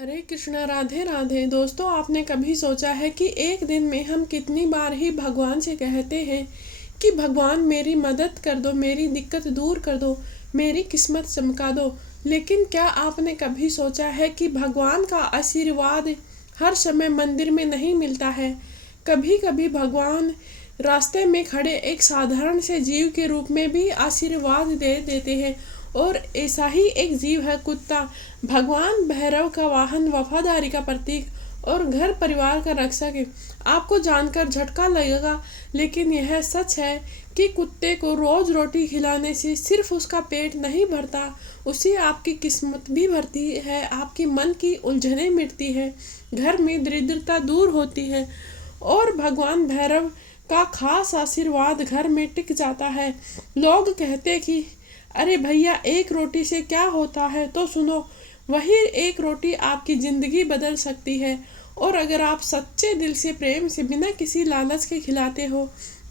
हरे कृष्णा, राधे राधे। दोस्तों, आपने कभी सोचा है कि एक दिन में हम कितनी बार ही भगवान से कहते हैं कि भगवान मेरी मदद कर दो, मेरी दिक्कत दूर कर दो, मेरी किस्मत चमका दो। लेकिन क्या आपने कभी सोचा है कि भगवान का आशीर्वाद हर समय मंदिर में नहीं मिलता है। कभी कभी भगवान रास्ते में खड़े एक साधारण से जीव के रूप में भी आशीर्वाद दे देते हैं। और ऐसा ही एक जीव है कुत्ता। भगवान भैरव का वाहन, वफादारी का प्रतीक और घर परिवार का रक्षक है। आपको जानकर झटका लगेगा, लेकिन यह सच है कि कुत्ते को रोज रोटी खिलाने से सिर्फ उसका पेट नहीं भरता, उससे आपकी किस्मत भी भरती है, आपकी मन की उलझनें मिटती है, घर में दरिद्रता दूर होती है और भगवान भैरव का खास आशीर्वाद घर में टिक जाता है। लोग कहते कि अरे भैया, एक रोटी से क्या होता है, तो सुनो, वही एक रोटी आपकी जिंदगी बदल सकती है। और अगर आप सच्चे दिल से, प्रेम से, बिना किसी लालच के खिलाते हो,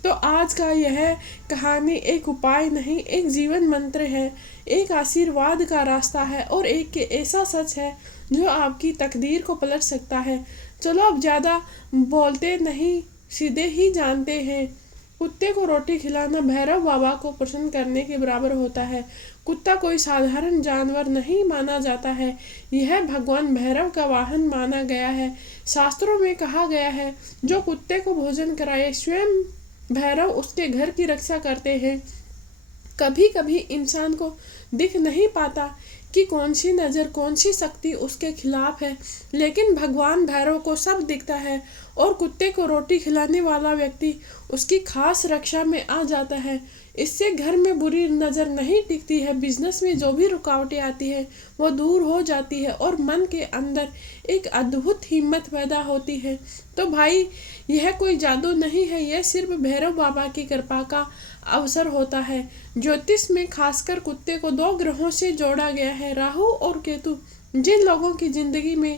तो आज का यह कहानी एक उपाय नहीं, एक जीवन मंत्र है, एक आशीर्वाद का रास्ता है और एक ऐसा सच है जो आपकी तकदीर को पलट सकता है। चलो, अब ज़्यादा बोलते नहीं, सीधे ही जानते हैं। कुत्ते को रोटी खिलाना भैरव बाबा को प्रसन्न करने के बराबर होता है। कुत्ता कोई साधारण जानवर नहीं माना जाता है, यह भगवान भैरव का वाहन माना गया है। शास्त्रों में कहा गया है, जो कुत्ते को भोजन कराए, स्वयं भैरव उसके घर की रक्षा करते हैं। कभी कभी इंसान को दिख नहीं पाता कि कौन सी नज़र, कौन सी शक्ति उसके खिलाफ है, लेकिन भगवान भैरव को सब दिखता है और कुत्ते को रोटी खिलाने वाला व्यक्ति उसकी खास रक्षा में आ जाता है। इससे घर में बुरी नज़र नहीं टिकती है, बिजनेस में जो भी रुकावटें आती है वो दूर हो जाती है और मन के अंदर एक अद्भुत हिम्मत पैदा होती है। तो भाई, यह कोई जादू नहीं है, यह सिर्फ भैरव बाबा की कृपा का अवसर होता है। ज्योतिष में खासकर कुत्ते को दो ग्रहों से जोड़ा गया है, राहु और केतु। जिन लोगों की जिंदगी में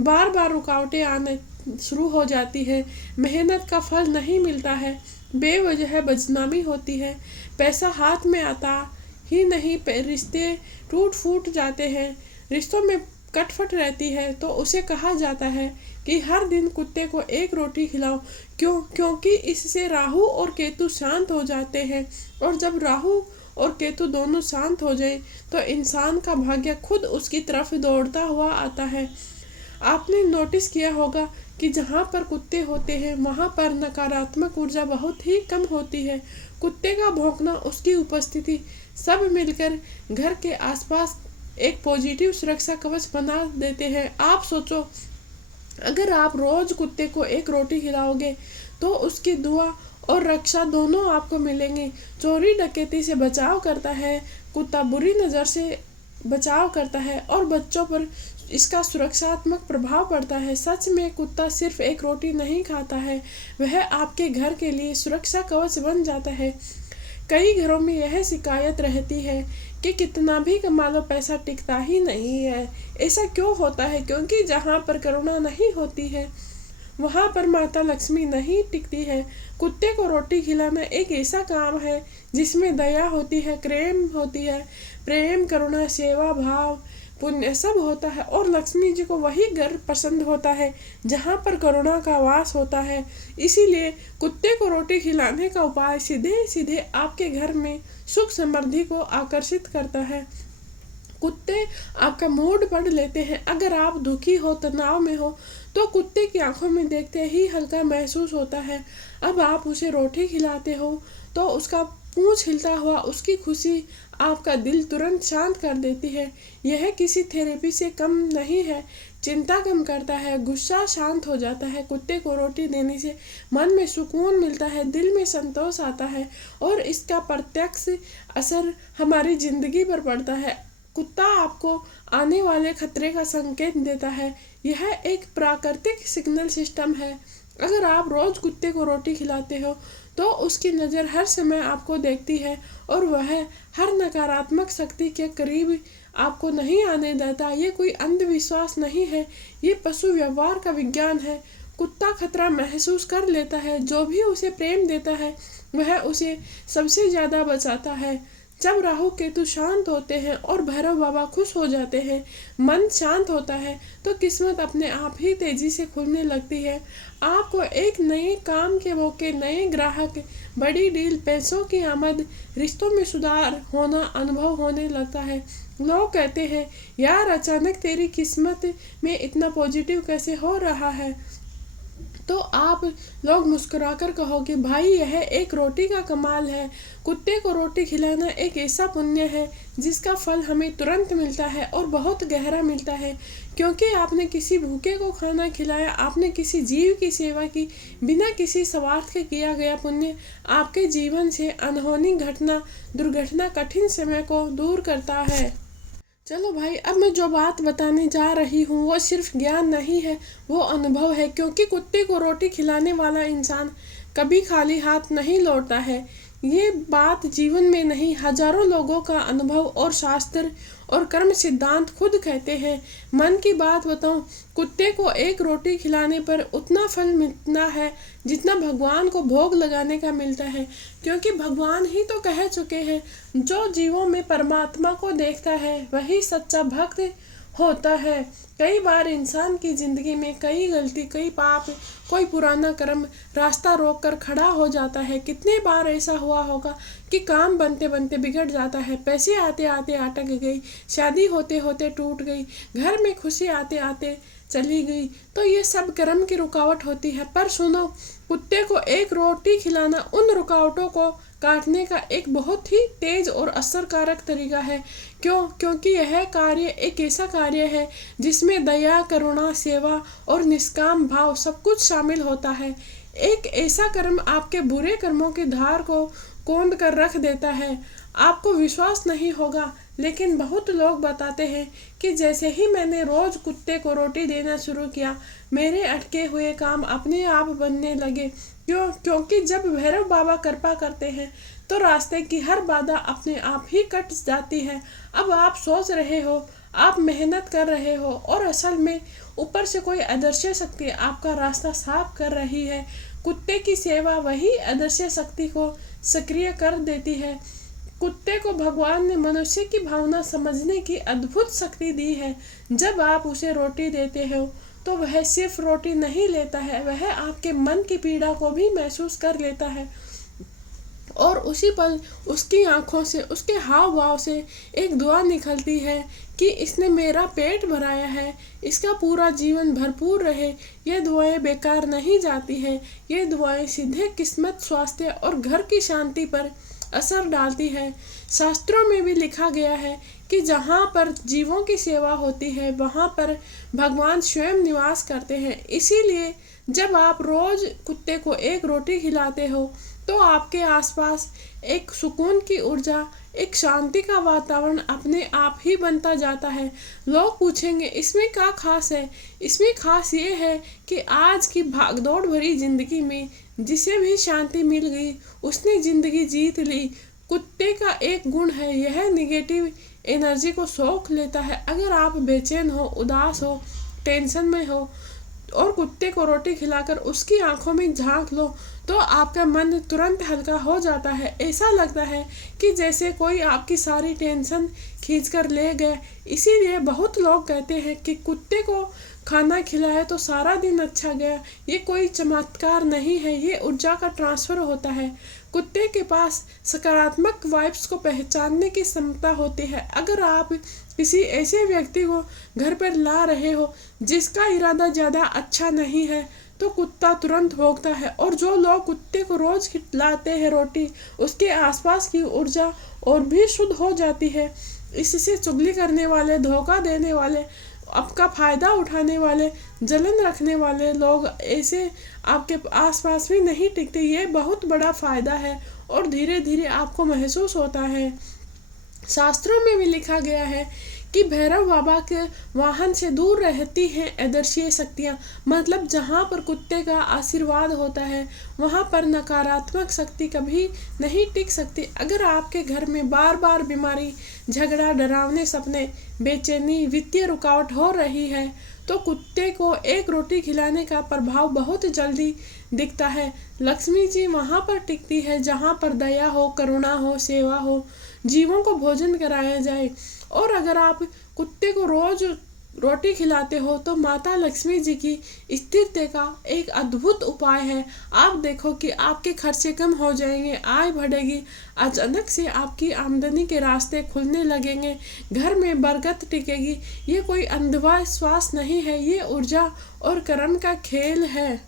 बार बार रुकावटें आने शुरू हो जाती है, मेहनत का फल नहीं मिलता है, बेवजह बदनामी होती है, पैसा हाथ में आता ही नहीं, रिश्ते टूट फूट जाते हैं, रिश्तों में कटफट रहती है, तो उसे कहा जाता है कि हर दिन कुत्ते को एक रोटी खिलाओ। क्योंकि इससे राहु और केतु शांत हो जाते हैं, और जब राहु और केतु दोनों शांत हो जाए तो इंसान का भाग्य खुद उसकी तरफ दौड़ता हुआ आता है। आपने नोटिस किया होगा कि जहाँ पर कुत्ते होते हैं वहाँ पर नकारात्मक ऊर्जा बहुत ही कम होती है। कुत्ते का भौंकना, उसकी उपस्थिति, सब मिलकर घर के आसपास एक पॉजिटिव सुरक्षा कवच बना देते हैं। आप सोचो, अगर आप रोज कुत्ते को एक रोटी खिलाओगे तो उसकी दुआ और रक्षा दोनों आपको मिलेंगी। चोरी डकैती से बचाव करता है कुत्ता, बुरी नज़र से बचाव करता है और बच्चों पर इसका सुरक्षात्मक प्रभाव पड़ता है। सच में कुत्ता सिर्फ एक रोटी नहीं खाता है, वह आपके घर के लिए सुरक्षा कवच बन जाता है। कई घरों में यह शिकायत रहती है कि कितना भी कमा लो पैसा टिकता ही नहीं है। ऐसा क्यों होता है? क्योंकि जहाँ पर करुणा नहीं होती है वहाँ पर माता लक्ष्मी नहीं टिकती है। कुत्ते को रोटी खिलाना एक ऐसा काम है जिसमें दया होती है, प्रेम होती है, प्रेम, करुणा, सेवा भाव, पुण्य सब होता है। और लक्ष्मी जी को वही घर पसंद होता है जहाँ पर करुणा का वास होता है। इसीलिए कुत्ते को रोटी खिलाने का उपाय सीधे सीधे आपके घर में सुख समृद्धि को आकर्षित करता है। कुत्ते आपका मूड पढ़ लेते हैं। अगर आप दुखी हो, तनाव में हो, तो कुत्ते की आंखों में देखते ही हल्का महसूस होता है। अब आप उसे रोटी खिलाते हो तो उसका पूंछ हिलता हुआ उसकी खुशी आपका दिल तुरंत शांत कर देती है। यह किसी थेरेपी से कम नहीं है। चिंता कम करता है, गुस्सा शांत हो जाता है। कुत्ते को रोटी देने से मन में सुकून मिलता है, दिल में संतोष आता है और इसका प्रत्यक्ष असर हमारी जिंदगी पर पड़ता है। कुत्ता आपको आने वाले खतरे का संकेत देता है। यह एक प्राकृतिक सिग्नल सिस्टम है। अगर आप रोज कुत्ते को रोटी खिलाते हो तो उसकी नज़र हर समय आपको देखती है और वह हर नकारात्मक शक्ति के करीब आपको नहीं आने देता। ये कोई अंधविश्वास नहीं है, ये पशु व्यवहार का विज्ञान है। कुत्ता खतरा महसूस कर लेता है, जो भी उसे प्रेम देता है वह उसे सबसे ज़्यादा बचाता है। जब राहु केतु शांत होते हैं और भैरव बाबा खुश हो जाते हैं, मन शांत होता है, तो किस्मत अपने आप ही तेजी से खुलने लगती है। आपको एक नए काम के मौके, नए ग्राहक, बड़ी डील, पैसों की आमद, रिश्तों में सुधार होना अनुभव होने लगता है। लोग कहते हैं, यार अचानक तेरी किस्मत में इतना पॉजिटिव कैसे हो रहा है? तो आप लोग मुस्कुराकर कहोगे, भाई यह एक रोटी का कमाल है। कुत्ते को रोटी खिलाना एक ऐसा पुण्य है जिसका फल हमें तुरंत मिलता है और बहुत गहरा मिलता है, क्योंकि आपने किसी भूखे को खाना खिलाया, आपने किसी जीव की सेवा की। बिना किसी स्वार्थ के किया गया पुण्य आपके जीवन से अनहोनी घटना, दुर्घटना, कठिन समय को दूर करता है। चलो भाई, अब मैं जो बात बताने जा रही हूँ वो सिर्फ ज्ञान नहीं है, वो अनुभव है। क्योंकि कुत्ते को रोटी खिलाने वाला इंसान कभी खाली हाथ नहीं लौटता है। ये बात जीवन में नहीं, हजारों लोगों का अनुभव और शास्त्र और कर्म सिद्धांत खुद कहते हैं। मन की बात बताऊं, कुत्ते को एक रोटी खिलाने पर उतना फल मिलता है जितना भगवान को भोग लगाने का मिलता है। क्योंकि भगवान ही तो कह चुके हैं, जो जीवों में परमात्मा को देखता है वही सच्चा भक्त होता है। कई बार इंसान की जिंदगी में कई गलती, कई पाप, कोई पुराना कर्म रास्ता रोक कर खड़ा हो जाता है। कितने बार ऐसा हुआ होगा कि काम बनते बनते बिगड़ जाता है, पैसे आते आते अटक गई, शादी होते होते टूट गई, घर में खुशी आते आते चली गई। तो ये सब कर्म की रुकावट होती है। पर सुनो, कुत्ते को एक रोटी खिलाना उन रुकावटों को काटने का एक बहुत ही तेज और असरकारक तरीका है। क्योंकि यह कार्य एक ऐसा कार्य है जिसमें दया, करुणा, सेवा और निष्काम भाव सब कुछ शामिल होता है। एक ऐसा कर्म आपके बुरे कर्मों की धार को कौंध कर रख देता है। आपको विश्वास नहीं होगा, लेकिन बहुत लोग बताते हैं कि जैसे ही मैंने रोज कुत्ते को रोटी देना शुरू किया, मेरे अटके हुए काम अपने आप बनने लगे। क्योंकि जब भैरव बाबा कृपा करते हैं तो रास्ते की हर बाधा अपने आप ही कट जाती है। अब आप सोच रहे हो, आप मेहनत कर रहे हो और असल में ऊपर से कोई अदृश्य शक्ति आपका रास्ता साफ कर रही है। कुत्ते की सेवा वही अदृश्य शक्ति को सक्रिय कर देती है। कुत्ते को भगवान ने मनुष्य की भावना समझने की अद्भुत शक्ति दी है। जब आप उसे रोटी देते हो तो वह सिर्फ रोटी नहीं लेता है, वह आपके मन की पीड़ा को भी महसूस कर लेता है। और उसी पल उसकी आंखों से, उसके हाव भाव से एक दुआ निकलती है कि इसने मेरा पेट भराया है, इसका पूरा जीवन भरपूर रहे। ये दुआएं बेकार नहीं जाती है, ये दुआएं सीधे किस्मत, स्वास्थ्य और घर की शांति पर असर डालती है। शास्त्रों में भी लिखा गया है कि जहाँ पर जीवों की सेवा होती है वहाँ पर भगवान स्वयं निवास करते हैं। इसीलिए जब आप रोज कुत्ते को एक रोटी खिलाते हो तो आपके आसपास एक सुकून की ऊर्जा, एक शांति का वातावरण अपने आप ही बनता जाता है। लोग पूछेंगे, इसमें क्या खास है? इसमें खास ये है कि आज की भागदौड़ भरी जिंदगी में जिसे भी शांति मिल गई उसने जिंदगी जीत ली। कुत्ते का एक गुण है, यह निगेटिव एनर्जी को सोख लेता है। अगर आप बेचैन हो, उदास हो, टेंशन में हो और कुत्ते को रोटी खिलाकर उसकी आंखों में झांक लो तो आपका मन तुरंत हल्का हो जाता है। ऐसा लगता है कि जैसे कोई आपकी सारी टेंशन खींच कर ले गए। इसीलिए बहुत लोग कहते हैं कि कुत्ते को खाना खिलाए तो सारा दिन अच्छा गया। ये कोई चमत्कार नहीं है, ये ऊर्जा का ट्रांसफर होता है। कुत्ते के पास सकारात्मक वाइब्स को पहचानने की क्षमता होती है। अगर आप किसी ऐसे व्यक्ति को घर पर ला रहे हो जिसका इरादा ज़्यादा अच्छा नहीं है तो कुत्ता तुरंत भौंकता है। और जो लोग कुत्ते को रोज खिलाते हैं रोटी, उसके आसपास की ऊर्जा और भी शुद्ध हो जाती है। इससे चुगली करने वाले, धोखा देने वाले, आपका फायदा उठाने वाले, जलन रखने वाले लोग ऐसे आपके आसपास भी नहीं टिकते। ये बहुत बड़ा फायदा है और धीरे धीरे आपको महसूस होता है। शास्त्रों में भी लिखा गया है कि भैरव बाबा के वाहन से दूर रहती हैं अदृश्य शक्तियाँ। मतलब जहाँ पर कुत्ते का आशीर्वाद होता है वहाँ पर नकारात्मक शक्ति कभी नहीं टिक सकती। अगर आपके घर में बार बार बीमारी, झगड़ा, डरावने सपने, बेचैनी, वित्तीय रुकावट हो रही है तो कुत्ते को एक रोटी खिलाने का प्रभाव बहुत जल्दी दिखता है। लक्ष्मी जी वहाँ पर टिकती है जहाँ पर दया हो, करुणा हो, सेवा हो। जीवों को भोजन कराया जाए। और अगर आप कुत्ते को रोज रोटी खिलाते हो तो माता लक्ष्मी जी की स्थिरता का एक अद्भुत उपाय है। आप देखो कि आपके खर्चे कम हो जाएंगे, आय बढ़ेगी, अचानक से आपकी आमदनी के रास्ते खुलने लगेंगे, घर में बरकत टिकेगी। ये कोई अंधविश्वास नहीं है, ये ऊर्जा और कर्म का खेल है।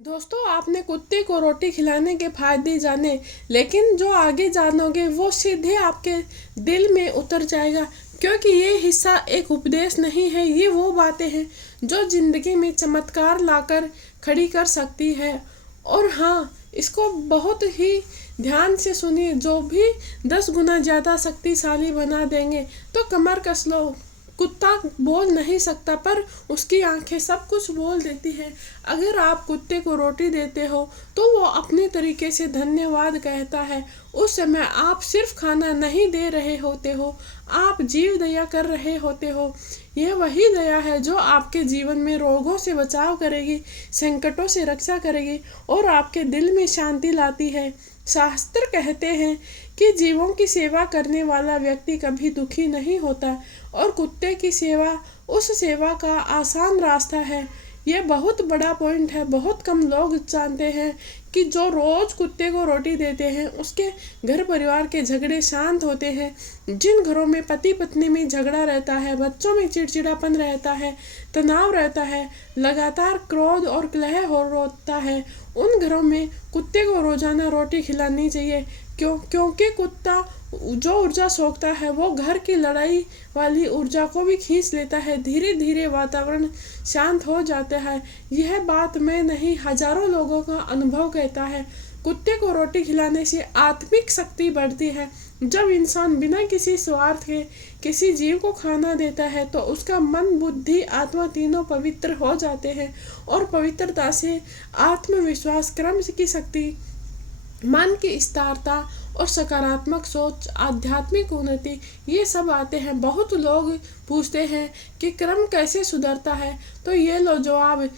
दोस्तों, आपने कुत्ते को रोटी खिलाने के फायदे जाने, लेकिन जो आगे जानोगे वो सीधे आपके दिल में उतर जाएगा, क्योंकि ये हिस्सा एक उपदेश नहीं है, ये वो बातें हैं जो जिंदगी में चमत्कार लाकर खड़ी कर सकती है। और हाँ, इसको बहुत ही ध्यान से सुनिए, जो भी 10 गुना ज़्यादा शक्तिशाली बना देंगे। तो कमर कस लो। कुत्ता बोल नहीं सकता, पर उसकी आंखें सब कुछ बोल देती हैं। अगर आप कुत्ते को रोटी देते हो तो वो अपने तरीके से धन्यवाद कहता है। उस समय आप सिर्फ खाना नहीं दे रहे होते हो, आप जीव दया कर रहे होते हो। यह वही दया है जो आपके जीवन में रोगों से बचाव करेगी, संकटों से रक्षा करेगी और आपके दिल में शांति लाती है। शास्त्र कहते हैं कि जीवों की सेवा करने वाला व्यक्ति कभी दुखी नहीं होता, और कुत्ते की सेवा उस सेवा का आसान रास्ता है। ये बहुत बड़ा पॉइंट है। बहुत कम लोग जानते हैं कि जो रोज कुत्ते को रोटी देते हैं उसके घर परिवार के झगड़े शांत होते हैं। जिन घरों में पति पत्नी में झगड़ा रहता है, बच्चों में चिड़चिड़ापन रहता है, तनाव रहता है, लगातार क्रोध और कलह हो रोता है, उन घरों में कुत्ते को रोजाना रोटी खिलानी चाहिए। क्योंकि कुत्ता जो ऊर्जा सोखता है वो घर की लड़ाई वाली ऊर्जा को भी खींच लेता है। धीरे धीरे वातावरण शांत हो जाता है। यह बात मैं नहीं, हजारों लोगों का अनुभव कहता है। कुत्ते को रोटी खिलाने से आत्मिक शक्ति बढ़ती है। जब इंसान बिना किसी स्वार्थ के किसी जीव को खाना देता है तो उसका मन, बुद्धि, आत्मा तीनों पवित्र हो जाते हैं, और पवित्रता से आत्मविश्वास, कर्म की शक्ति, मन की स्थिरता और सकारात्मक सोच, आध्यात्मिक उन्नति, ये सब आते हैं। बहुत लोग पूछते हैं कि कर्म कैसे सुधरता है, तो ये लो जवाब।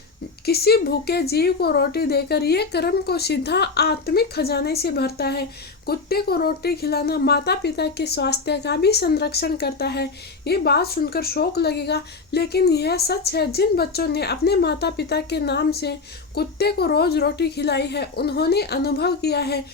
किसी भूखे जीव को रोटी देकर ये कर्म को सीधा आत्मिक खजाने से भरता है। कुत्ते को रोटी खिलाना माता पिता के स्वास्थ्य का भी संरक्षण करता है। ये बात सुनकर शौक लगेगा, लेकिन यह सच है। जिन बच्चों ने अपने माता पिता के नाम से कुत्ते को रोज रोटी खिलाई है, उन्होंने अनुभव किया है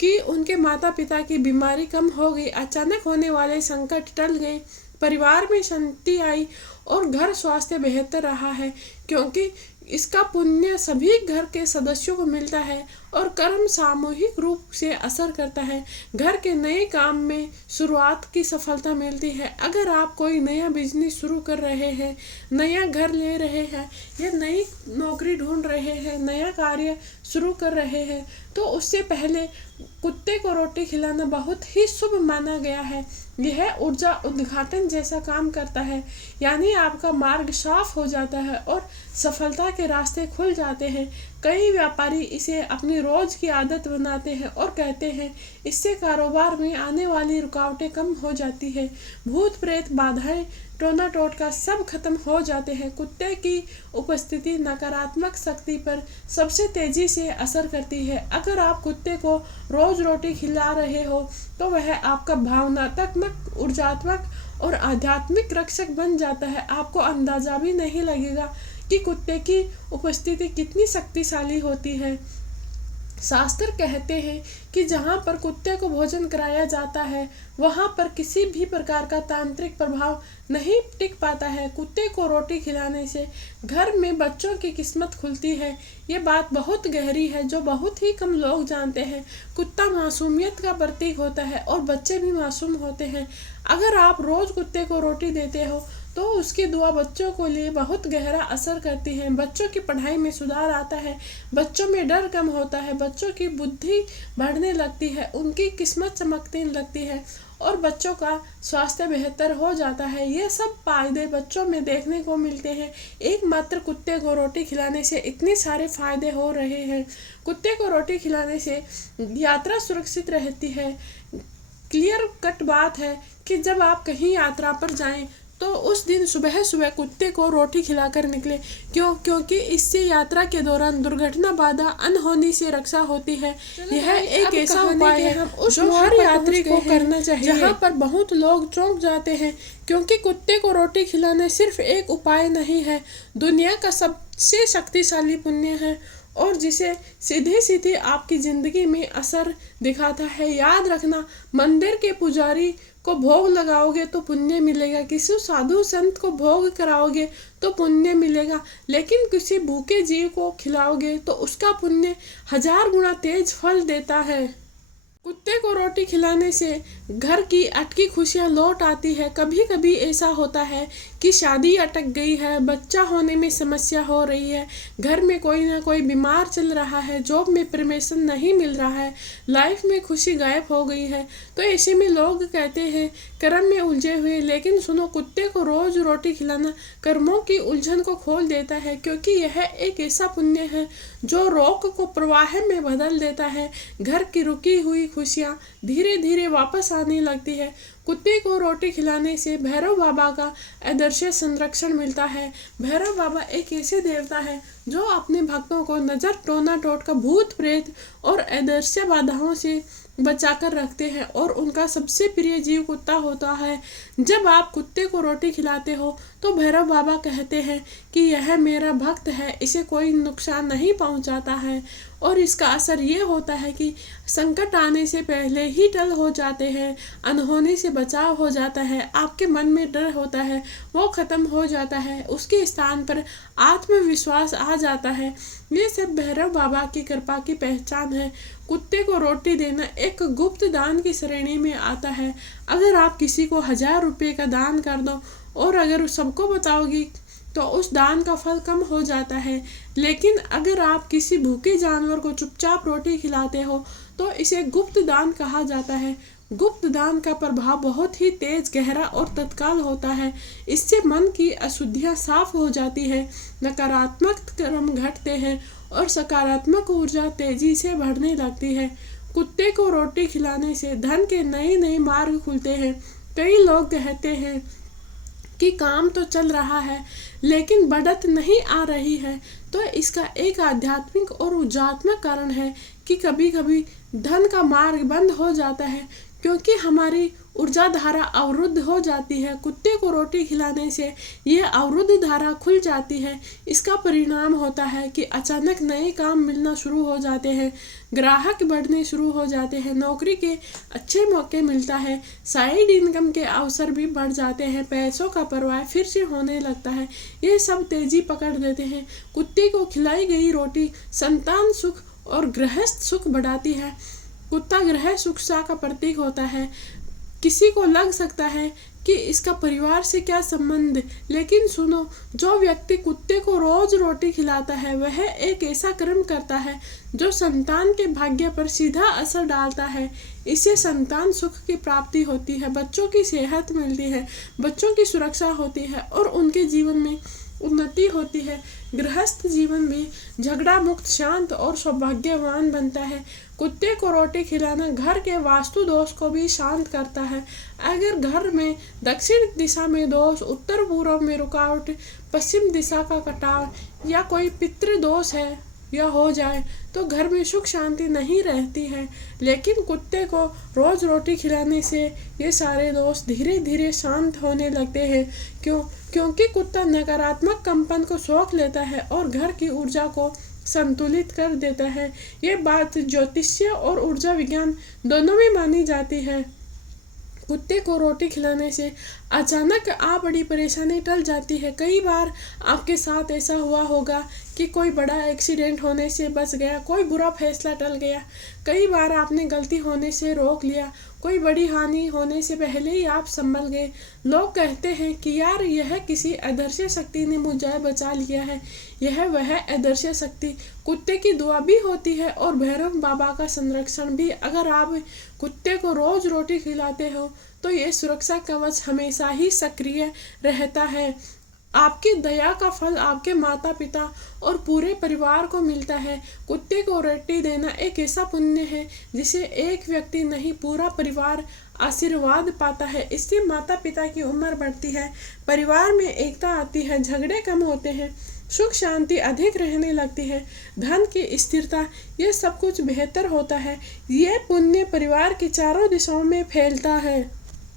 कि उनके माता पिता की बीमारी कम हो गई, अचानक होने वाले संकट टल गए, परिवार में शांति आई और घर स्वास्थ्य बेहतर रहा है, क्योंकि इसका पुण्य सभी घर के सदस्यों को मिलता है और कर्म सामूहिक रूप से असर करता है। घर के नए काम में शुरुआत की सफलता मिलती है। अगर आप कोई नया बिजनेस शुरू कर रहे हैं, नया घर ले रहे हैं या नई नौकरी ढूंढ रहे हैं, नया कार्य शुरू कर रहे हैं, तो उससे पहले कुत्ते को रोटी खिलाना बहुत ही शुभ माना गया है। यह ऊर्जा उद्घाटन जैसा काम करता है, यानी आपका मार्ग साफ हो जाता है और सफलता के रास्ते खुल जाते हैं। कई व्यापारी इसे अपनी रोज की आदत बनाते हैं और कहते हैं इससे कारोबार में आने वाली रुकावटें कम हो जाती है, भूत प्रेत बाधाएं, टोना टोटका सब खत्म हो जाते हैं। कुत्ते की उपस्थिति नकारात्मक शक्ति पर सबसे तेजी से असर करती है। अगर आप कुत्ते को रोज रोटी खिला रहे हो तो वह आपका भावनात्मक, ऊर्जात्मक और आध्यात्मिक रक्षक बन जाता है। आपको अंदाजा भी नहीं लगेगा कि कुत्ते की उपस्थिति कितनी शक्तिशाली होती है। शास्त्र कहते हैं कि जहाँ पर कुत्ते को भोजन कराया जाता है वहाँ पर किसी भी प्रकार का तांत्रिक प्रभाव नहीं टिक पाता है। कुत्ते को रोटी खिलाने से घर में बच्चों की किस्मत खुलती है। ये बात बहुत गहरी है जो बहुत ही कम लोग जानते हैं। कुत्ता मासूमियत का प्रतीक होता है और बच्चे भी मासूम होते हैं। अगर आप रोज कुत्ते को रोटी देते हो तो उसकी दुआ बच्चों को लिए बहुत गहरा असर करती है। बच्चों की पढ़ाई में सुधार आता है, बच्चों में डर कम होता है, बच्चों की बुद्धि बढ़ने लगती है, उनकी किस्मत चमकने लगती है और बच्चों का स्वास्थ्य बेहतर हो जाता है। ये सब फायदे बच्चों में देखने को मिलते हैं। एकमात्र कुत्ते को रोटी खिलाने से इतने सारे फायदे हो रहे हैं। कुत्ते को रोटी खिलाने से यात्रा सुरक्षित रहती है। क्लियर कट बात है कि जब आप कहीं यात्रा पर जाएं तो तो उस दिन सुबह सुबह कुत्ते को रोटी खिलाकर निकले। क्योंकि इससे यात्रा के दौरान दुर्घटना बाधा अनहोनी से रक्षा होती है। यह एक ऐसा उपाय है जो हर यात्री को करना चाहिए, जहाँ पर बहुत लोग चौंक जाते हैं, क्योंकि कुत्ते को रोटी खिलाना सिर्फ एक उपाय नहीं है, दुनिया का सबसे शक्तिशाली पुण्य है और जिसे सीधे सीधे आपकी जिंदगी में असर दिखाता है। याद रखना, मंदिर के पुजारी को भोग लगाओगे तो पुण्य मिलेगा, किसी साधु संत को भोग कराओगे तो पुण्य मिलेगा, लेकिन किसी भूखे जीव को खिलाओगे तो उसका पुण्य 1000 गुना तेज फल देता है। कुत्ते को रोटी खिलाने से घर की अटकी खुशियां लौट आती है। कभी कभी ऐसा होता है कि शादी अटक गई है, बच्चा होने में समस्या हो रही है, घर में कोई ना कोई बीमार चल रहा है, जॉब में प्रमोशन नहीं मिल रहा है, लाइफ में खुशी गायब हो गई है। तो ऐसे में लोग कहते हैं कर्म में उलझे हुए, लेकिन सुनो, कुत्ते को रोज रोटी खिलाना कर्मों की उलझन को खोल देता है, क्योंकि यह एक ऐसा पुण्य है जो रोक को प्रवाह में बदल देता है। घर की रुकी हुई खुशियाँ धीरे धीरे वापस आने लगती है। कुत्ते को रोटी खिलाने से भैरव बाबा का अदृश्य संरक्षण मिलता है। भैरव बाबा एक ऐसे देवता है जो अपने भक्तों को नजर, टोना टोटका, भूत प्रेत और अदृश्य बाधाओं से बचाकर रखते हैं और उनका सबसे प्रिय जीव कुत्ता होता है। जब आप कुत्ते को रोटी खिलाते हो तो भैरव बाबा कहते हैं कि यह मेरा भक्त है, इसे कोई नुकसान नहीं पहुंचाता है, और इसका असर ये होता है कि संकट आने से पहले ही टल हो जाते हैं, अनहोनी से बचाव हो जाता है, आपके मन में डर होता है वो खत्म हो जाता है, उसके स्थान पर आत्मविश्वास आ जाता है। ये सब भैरव बाबा की कृपा की पहचान है। कुत्ते को रोटी देना एक गुप्त दान की श्रेणी में आता है। अगर आप किसी को 1000 रुपये का दान कर दो और अगर सबको बताओगी तो उस दान का फल कम हो जाता है, लेकिन अगर आप किसी भूखे जानवर को चुपचाप रोटी खिलाते हो तो इसे गुप्त दान कहा जाता है। गुप्त दान का प्रभाव बहुत ही तेज, गहरा और तत्काल होता है। इससे मन की अशुद्धियां साफ हो जाती है, नकारात्मक कर्म घटते हैं और सकारात्मक ऊर्जा तेजी से बढ़ने लगती है। कुत्ते को रोटी खिलाने से धन के नए नए मार्ग खुलते हैं। कई लोग कहते हैं कि काम तो चल रहा है लेकिन बढ़त नहीं आ रही है, तो इसका एक आध्यात्मिक और ऊर्जात्मक कारण है कि कभी कभी धन का मार्ग बंद हो जाता है क्योंकि हमारी ऊर्जा धारा अवरुद्ध हो जाती है। कुत्ते को रोटी खिलाने से यह अवरुद्ध धारा खुल जाती है। इसका परिणाम होता है कि अचानक नए काम मिलना शुरू हो जाते हैं, ग्राहक बढ़ने शुरू हो जाते हैं, नौकरी के अच्छे मौके मिलता है, साइड इनकम के अवसर भी बढ़ जाते हैं, पैसों का प्रवाह फिर से होने लगता है। ये सब तेजी पकड़ लेते हैं। कुत्ते को खिलाई गई रोटी संतान सुख और गृहस्थ सुख बढ़ाती है। कुत्ता गृह सुखता का प्रतीक होता है। किसी को लग सकता है कि इसका परिवार से क्या संबंध, लेकिन सुनो, जो व्यक्ति कुत्ते को रोज रोटी खिलाता है वह एक ऐसा कर्म करता है जो संतान के भाग्य पर सीधा असर डालता है। इससे संतान सुख की प्राप्ति होती है, बच्चों की सेहत मिलती है, बच्चों की सुरक्षा होती है और उनके जीवन में उन्नति होती है। गृहस्थ जीवन भी झगड़ा मुक्त, शांत और सौभाग्यवान बनता है। कुत्ते को रोटी खिलाना घर के वास्तु दोष को भी शांत करता है। अगर घर में दक्षिण दिशा में दोष, उत्तर पूर्व में रुकावट, पश्चिम दिशा का कटाव या कोई पितृ दोष है या हो जाए तो घर में सुख शांति नहीं रहती है। लेकिन कुत्ते को रोज रोटी खिलाने से ये सारे दोष धीरे धीरे शांत होने लगते हैं। क्योंकि कुत्ता नकारात्मक कंपन को सोख लेता है और घर की ऊर्जा को संतुलित कर देता है। ये बात ज्योतिष्य और ऊर्जा विज्ञान दोनों में मानी जाती है। कुत्ते को रोटी खिलाने से अचानक बड़ी परेशानी टल जाती है। कई बार आपके साथ ऐसा हुआ होगा कि कोई बड़ा एक्सीडेंट होने से बच गया, कोई बुरा फैसला टल गया, कई बार आपने गलती होने से रोक लिया, कोई बड़ी हानि होने से पहले ही आप संभल गए। लोग कहते हैं कि यार यह किसी अदृश्य शक्ति ने मुझे बचा लिया है। यह वह अदृश्य शक्ति कुत्ते की दुआ भी होती है और भैरव बाबा का संरक्षण भी। अगर आप कुत्ते को रोज रोटी खिलाते हो तो ये सुरक्षा कवच हमेशा ही सक्रिय रहता है। आपकी दया का फल आपके माता पिता और पूरे परिवार को मिलता है। कुत्ते को रोटी देना एक ऐसा पुण्य है जिसे एक व्यक्ति नहीं, पूरा परिवार आशीर्वाद पाता है। इससे माता पिता की उम्र बढ़ती है, परिवार में एकता आती है, झगड़े कम होते हैं, सुख शांति अधिक रहने लगती है, धन की स्थिरता, ये सब कुछ बेहतर होता है। ये पुण्य परिवार की चारों दिशाओं में फैलता है।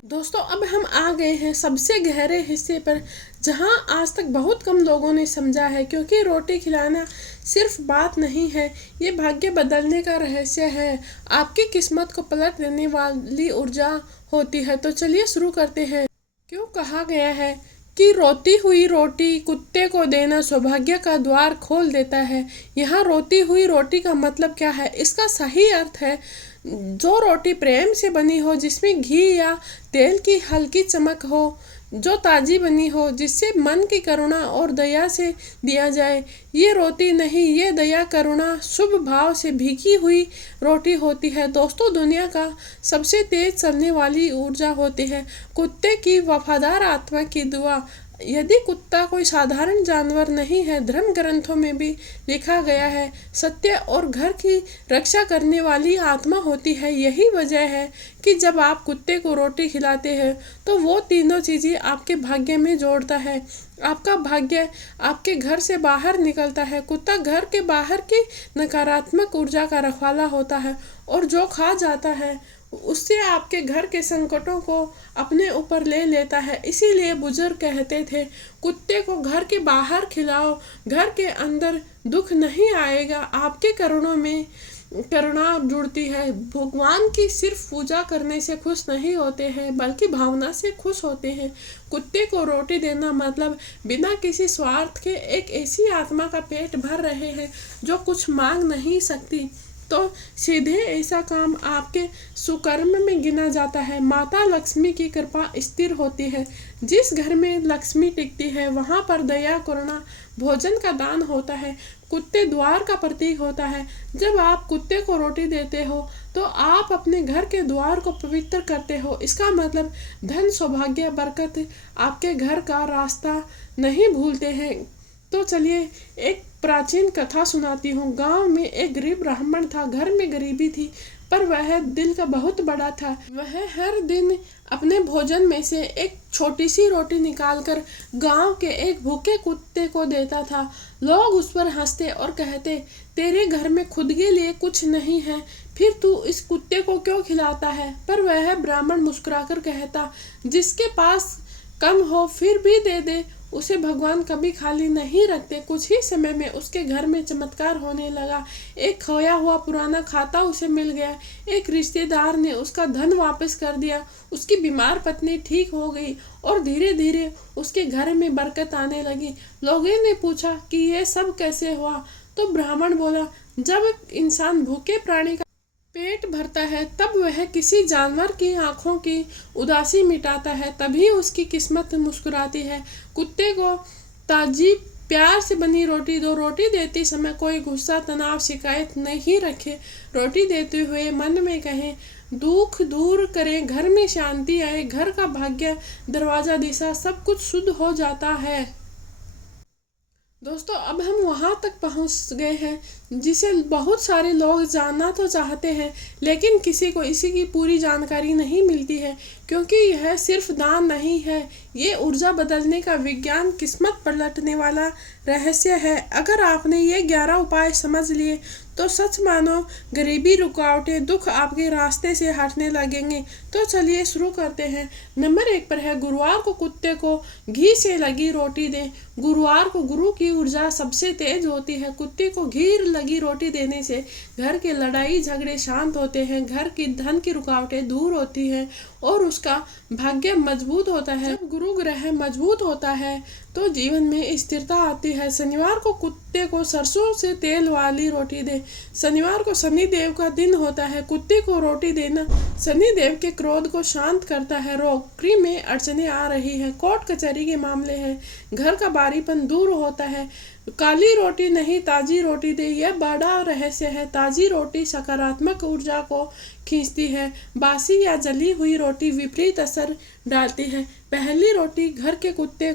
दोस्तों, अब हम आ गए हैं सबसे गहरे हिस्से पर, जहां आज तक बहुत कम लोगों ने समझा है, क्योंकि रोटी खिलाना सिर्फ बात नहीं है, ये भाग्य बदलने का रहस्य है, आपकी किस्मत को पलट देने वाली ऊर्जा होती है। तो चलिए शुरू करते हैं। क्यों कहा गया है कि रोती हुई रोटी कुत्ते को देना सौभाग्य का द्वार खोल देता है। यहाँ रोती हुई रोटी का मतलब क्या है? इसका सही अर्थ है जो रोटी प्रेम से बनी हो, जिसमें घी या तेल की हल्की चमक हो, जो ताजी बनी हो, जिससे मन की करुणा और दया से दिया जाए। ये रोटी नहीं, ये दया, करुणा, शुभ भाव से भीगी हुई रोटी होती है। दोस्तों, दुनिया का सबसे तेज चलने वाली ऊर्जा होती है कुत्ते की वफादार आत्मा की दुआ। यदि कुत्ता कोई साधारण जानवर नहीं है, धर्म ग्रंथों में भी लिखा गया है, सत्य और घर की रक्षा करने वाली आत्मा होती है। यही वजह है कि जब आप कुत्ते को रोटी खिलाते हैं तो वो तीनों चीज़ें आपके भाग्य में जोड़ता है। आपका भाग्य आपके घर से बाहर निकलता है। कुत्ता घर के बाहर की नकारात्मक ऊर्जा का रखवाला होता है और जो खा जाता है उससे आपके घर के संकटों को अपने ऊपर ले लेता है। इसीलिए बुजुर्ग कहते थे, कुत्ते को घर के बाहर खिलाओ, घर के अंदर दुख नहीं आएगा। आपके करुणों में करुणा जुड़ती है। भगवान की सिर्फ पूजा करने से खुश नहीं होते हैं, बल्कि भावना से खुश होते हैं। कुत्ते को रोटी देना मतलब बिना किसी स्वार्थ के एक ऐसी आत्मा का पेट भर रहे हैं जो कुछ मांग नहीं सकती। तो सीधे ऐसा काम आपके सुकर्म में गिना जाता है। माता लक्ष्मी की कृपा स्थिर होती है। जिस घर में लक्ष्मी टिकती है वहाँ पर दया, करुणा, भोजन का दान होता है। कुत्ते द्वार का प्रतीक होता है। जब आप कुत्ते को रोटी देते हो तो आप अपने घर के द्वार को पवित्र करते हो। इसका मतलब धन, सौभाग्य, बरकत आपके घर का रास्ता नहीं भूलते हैं। तो चलिए एक प्राचीन कथा सुनाती हूँ। गांव में एक गरीब ब्राह्मण था। घर में गरीबी थी पर वह दिल का बहुत बड़ा था। वह हर दिन अपने भोजन में से एक छोटी सी रोटी निकालकर गांव के एक भूखे कुत्ते को देता था। लोग उस पर हंसते और कहते, तेरे घर में खुद के लिए कुछ नहीं है, फिर तू इस कुत्ते को क्यों खिलाता है? पर वह ब्राह्मण मुस्कुराकर कहता, जिसके पास कम हो फिर भी दे दे, उसे भगवान कभी खाली नहीं रखते। कुछ ही समय में उसके घर में चमत्कार होने लगा। एक खोया हुआ पुराना खाता उसे मिल गया। एक रिश्तेदार ने उसका धन वापस कर दिया। उसकी बीमार पत्नी ठीक हो गई और धीरे धीरे उसके घर में बरकत आने लगी। लोगों ने पूछा कि यह सब कैसे हुआ? तो ब्राह्मण बोला, जब इंसान भूखे प्राणी का पेट भरता है तब वह किसी जानवर की आंखों की उदासी मिटाता है, तभी उसकी किस्मत मुस्कुराती है। कुत्ते को ताजी प्यार से बनी रोटी दो। रोटी देते समय कोई गुस्सा, तनाव, शिकायत नहीं रखे। रोटी देते हुए मन में कहें, दुख दूर करें, घर में शांति आए, घर का भाग्य, दरवाजा, दिशा सब कुछ शुद्ध हो जाता है। दोस्तों, अब हम वहां तक पहुंच गए हैं जिसे बहुत सारे लोग जानना तो चाहते हैं, लेकिन किसी को इसी की पूरी जानकारी नहीं मिलती है, क्योंकि यह सिर्फ दान नहीं है, ये ऊर्जा बदलने का विज्ञान, किस्मत पलटने वाला रहस्य है। अगर आपने ये 11 उपाय समझ लिए तो सच मानो गरीबी, रुकावटें, दुख आपके रास्ते से हटने लगेंगे। तो चलिए शुरू करते हैं। नंबर 1 पर है, गुरुवार को कुत्ते को घी से लगी रोटी दें। गुरुवार को गुरु की ऊर्जा सबसे तेज होती है। कुत्ते को घी लगी रोटी देने से घर के लड़ाई झगड़े शांत होते हैं, घर की धन की रुकावटें दूर होती हैं और उसका भाग्य मजबूत होता है। जब गुरु ग्रह मजबूत होता है तो जीवन में स्थिरता आती है। शनिवार को कुत्ते को सरसों से तेल वाली रोटी दे। शनिवार को शनि देव का दिन होता है। कुत्ते को रोटी देना शनि देव के क्रोध को शांत करता है। नौकरी में अड़चने आ रही है, कोर्ट कचहरी के मामले हैं, घर का बारीपन दूर होता है। काली रोटी नहीं, ताजी रोटी दे, यह बड़ा रहस्य है। ताजी रोटी सकारात्मक ऊर्जा को खींचती है। बासी या जली हुई रोटी विपरीत असर डालती है। पहली रोटी घर के कुत्ते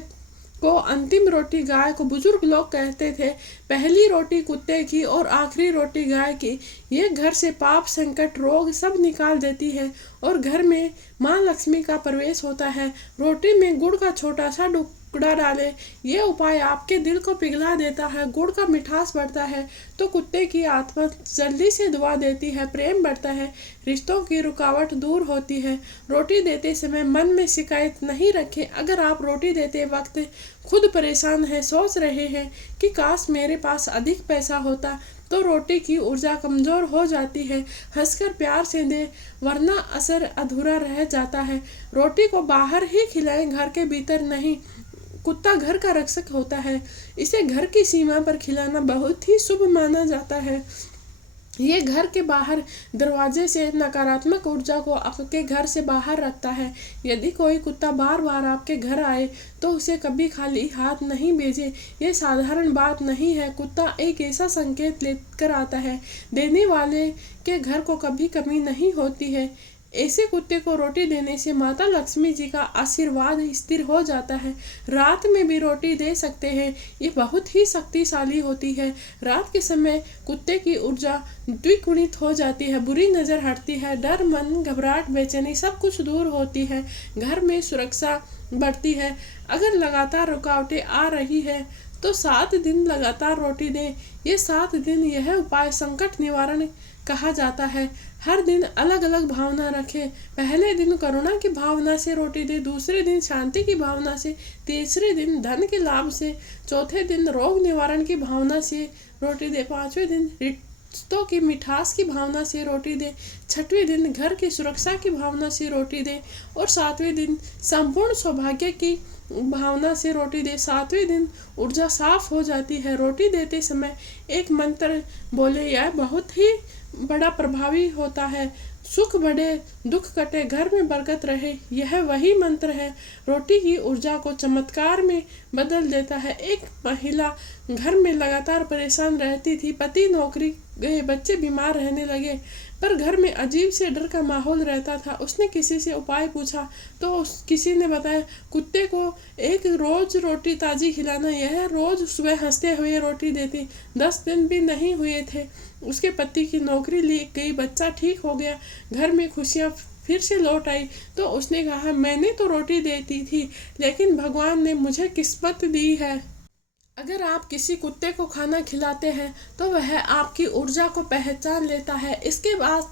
को अंतिम रोटी गाय को बुजुर्ग लोग कहते थे, पहली रोटी कुत्ते की और आखिरी रोटी गाय की। ये घर से पाप, संकट, रोग सब निकाल देती है और घर में माँ लक्ष्मी का प्रवेश होता है। रोटी में गुड़ का छोटा सा टुकड़ा डाले, ये उपाय आपके दिल को पिघला देता है। गुड़ का मिठास बढ़ता है तो कुत्ते की आत्मा जल्दी से दुआ देती है, प्रेम बढ़ता है, रिश्तों की रुकावट दूर होती है। रोटी देते समय मन में शिकायत नहीं रखें। अगर आप रोटी देते वक्त खुद परेशान हैं, सोच रहे हैं कि काश मेरे पास अधिक पैसा होता, तो रोटी की ऊर्जा कमजोर हो जाती है। हंसकर प्यार से दे, वरना असर अधूरा रह जाता है। रोटी को बाहर ही खिलाएं, घर के भीतर नहीं। कुत्ता घर का रक्षक होता है, इसे घर की सीमा पर खिलाना बहुत ही शुभ माना जाता है। ये घर के बाहर दरवाजे से नकारात्मक ऊर्जा को आपके घर से बाहर रखता है। यदि कोई कुत्ता बार बार आपके घर आए तो उसे कभी खाली हाथ नहीं भेजें। ये साधारण बात नहीं है। कुत्ता एक ऐसा संकेत लेकर आता है, देने वाले के घर को कभी कमी नहीं होती है। ऐसे कुत्ते को रोटी देने से माता लक्ष्मी जी का आशीर्वाद स्थिर हो जाता है। रात में भी रोटी दे सकते हैं, ये बहुत ही शक्तिशाली होती है। रात के समय कुत्ते की ऊर्जा द्विगुणित हो जाती है, बुरी नज़र हटती है, डर, मन, घबराहट, बेचैनी सब कुछ दूर होती है, घर में सुरक्षा बढ़ती है। अगर लगातार रुकावटें आ रही है तो 7 दिन लगातार रोटी दें। ये 7 दिन यह उपाय संकट निवारण कहा जाता है। हर दिन अलग अलग भावना रखें। पहले दिन करुणा की भावना से रोटी दे, दूसरे दिन शांति की भावना से, तीसरे दिन धन के लाभ से, चौथे दिन रोग निवारण की भावना से रोटी दे, पांचवें दिन रिश्तों की मिठास की भावना से रोटी दे, छठवें दिन घर की सुरक्षा की भावना से रोटी दे और 7वें दिन संपूर्ण सौभाग्य की भावना से रोटी दे। 7वें दिन ऊर्जा साफ हो जाती है। रोटी देते समय एक मंत्र बोले, यह बहुत ही बड़ा प्रभावी होता है। सुख बढ़े, दुख कटे, घर में बरकत रहे, यह वही मंत्र है। रोटी की ऊर्जा को चमत्कार में बदल देता है। एक महिला घर में लगातार परेशान रहती थी, पति नौकरी गए, बच्चे बीमार रहने लगे, पर घर में अजीब से डर का माहौल रहता था। उसने किसी से उपाय पूछा तो किसी ने बताया, कुत्ते को एक रोज रोटी ताजी खिलाना। यह रोज सुबह हंसते हुए रोटी देती। 10 दिन भी नहीं हुए थे, उसके पति की नौकरी लग गई, बच्चा ठीक हो गया, घर में खुशियाँ फिर से लौट आई। तो उसने कहा, मैंने तो रोटी देती थी, लेकिन भगवान ने मुझे किस्मत दी है। अगर आप किसी कुत्ते को खाना खिलाते हैं तो वह आपकी ऊर्जा को पहचान लेता है। इसके बाद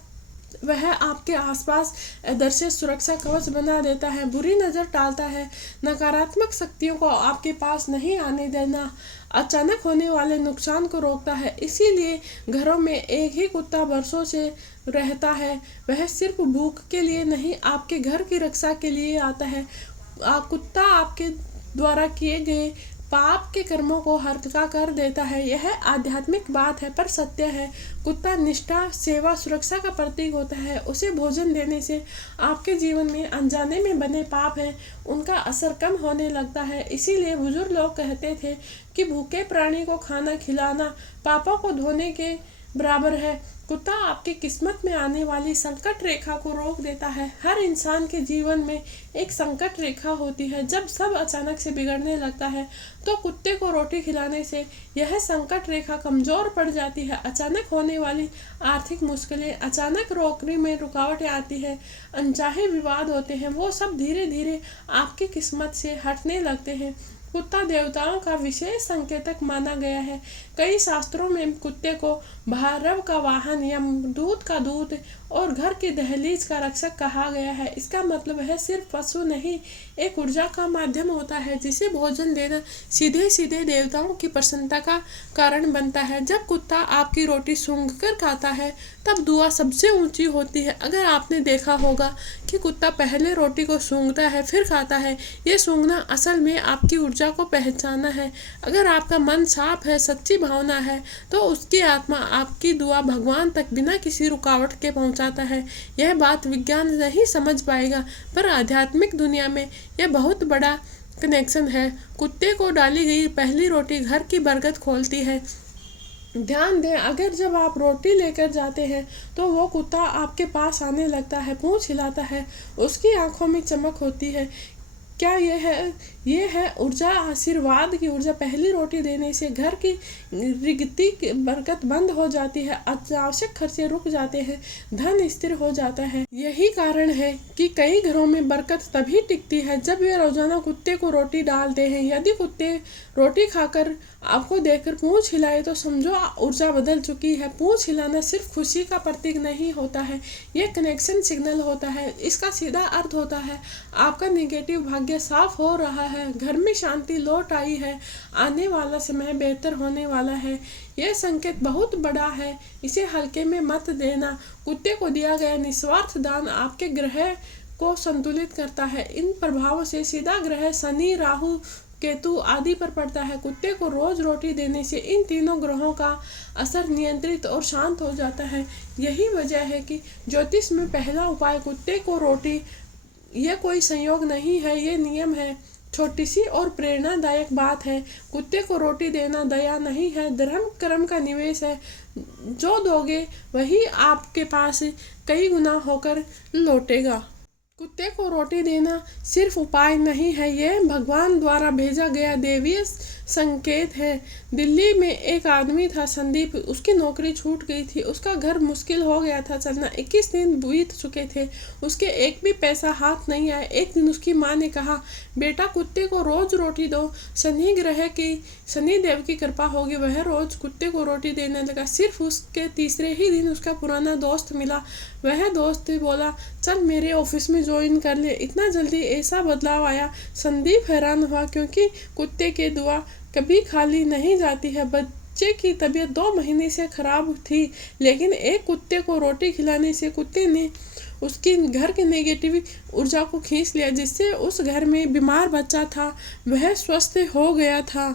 वह आपके आसपास अदृश्य सुरक्षा कवच बना देता है, बुरी नज़र टालता है, नकारात्मक शक्तियों को आपके पास नहीं आने देना, अचानक होने वाले नुकसान को रोकता है। इसीलिए घरों में एक ही कुत्ता बरसों से रहता है। वह सिर्फ भूख के लिए नहीं, आपके घर की रक्षा के लिए आता है। कुत्ता आपके द्वारा किए गए पाप के कर्मों को हल्का कर देता है। यह आध्यात्मिक बात है पर सत्य है। कुत्ता निष्ठा, सेवा, सुरक्षा का प्रतीक होता है। उसे भोजन देने से आपके जीवन में अनजाने में बने पाप हैं, उनका असर कम होने लगता है। इसीलिए बुजुर्ग लोग कहते थे कि भूखे प्राणी को खाना खिलाना पापों को धोने के बराबर है। कुत्ता आपकी किस्मत में आने वाली संकट रेखा को रोक देता है। हर इंसान के जीवन में एक संकट रेखा होती है। जब सब अचानक से बिगड़ने लगता है तो कुत्ते को रोटी खिलाने से यह संकट रेखा कमजोर पड़ जाती है। अचानक होने वाली आर्थिक मुश्किलें, अचानक नौकरी में रुकावटें आती है, अनचाहे विवाद होते हैं, वो सब धीरे धीरे आपकी किस्मत से हटने लगते हैं। कुत्ता देवताओं का विशेष संकेतक माना गया है। कई शास्त्रों में कुत्ते को भैरव का वाहन, यमदूत का दूत और घर की दहलीज का रक्षक कहा गया है। इसका मतलब है सिर्फ पशु नहीं, एक ऊर्जा का माध्यम होता है जिसे भोजन देना सीधे सीधे देवताओं की प्रसन्नता का कारण बनता है। जब कुत्ता आपकी रोटी सूंघ कर खाता है तब दुआ सबसे ऊंची होती है। अगर आपने देखा होगा कि कुत्ता पहले रोटी को सूंघता है फिर खाता है, ये सूंघना असल में आपकी ऊर्जा को पहचाना है। अगर आपका मन साफ है, सच्ची भावना है, तो उसकी आत्मा आपकी दुआ भगवान तक बिना किसी रुकावट के पहुंचाता है। यह बात विज्ञान नहीं समझ पाएगा, पर आध्यात्मिक दुनिया में यह बहुत बड़ा कनेक्शन है। कुत्ते को डाली गई पहली रोटी घर की बरकत खोलती है। ध्यान दें, अगर जब आप रोटी लेकर जाते हैं तो वो कुत्ता आपके पास आने लगता है, पूंछ हिलाता है, उसकी आंखों में चमक होती है। क्या यह ये है ऊर्जा, आशीर्वाद की ऊर्जा। पहली रोटी देने से घर की रिगती की बरकत बंद हो जाती है, अनावश्यक खर्चे रुक जाते हैं, धन स्थिर हो जाता है। यही कारण है कि कई घरों में बरकत तभी टिकती है जब वे रोजाना कुत्ते को रोटी डालते हैं। यदि कुत्ते रोटी खाकर आपको देखकर पूंछ हिलाए तो समझो ऊर्जा बदल चुकी है। पूंछ हिलाना सिर्फ खुशी का प्रतीक नहीं होता है, ये कनेक्शन सिग्नल होता है। इसका सीधा अर्थ होता है आपका नेगेटिव भाग्य साफ हो रहा है, घर में शांति लौट आई है, आने वाला समय बेहतर होने वाला है। यह संकेत बहुत बड़ा है, इसे हल्के में मत देना। कुत्ते को दिया गया निस्वार्थ दान आपके ग्रह को संतुलित करता है। इन प्रभावों से सीधा ग्रह शनि, राहु, केतु आदि पर पड़ता है। कुत्ते को रोज रोटी देने से इन तीनों ग्रहों का असर नियंत्रित और शांत हो जाता है। यही वजह है कि ज्योतिष में पहला उपाय कुत्ते को रोटी, यह कोई संयोग नहीं है, ये नियम है। छोटी सी और प्रेरणादायक बात है, कुत्ते को रोटी देना दया नहीं है, धर्म कर्म का निवेश है। जो दोगे वही आपके पास कई गुना होकर लौटेगा। कुत्ते को रोटी देना सिर्फ उपाय नहीं है, यह भगवान द्वारा भेजा गया दैवीय संकेत है। दिल्ली में एक आदमी था संदीप, उसकी नौकरी छूट गई थी, उसका घर मुश्किल हो गया था चलना। 21 दिन बीत चुके थे, उसके एक भी पैसा हाथ नहीं आया। एक दिन उसकी माँ ने कहा, बेटा कुत्ते को रोज रोटी दो, शनि देव की कृपा होगी। वह रोज कुत्ते को रोटी देने लगा। सिर्फ उसके तीसरे ही दिन उसका पुराना दोस्त मिला। वह दोस्त बोला, चल मेरे ऑफिस में ज्वाइन कर ले। इतना जल्दी ऐसा बदलाव आया। संदीप हैरान हुआ, क्योंकि कुत्ते की दुआ कभी खाली नहीं जाती है। बच्चे की तबीयत 2 महीने से खराब थी, लेकिन एक कुत्ते को रोटी खिलाने से कुत्ते ने उसकी घर की नेगेटिव ऊर्जा को खींच लिया, जिससे उस घर में बीमार बच्चा था वह स्वस्थ हो गया था।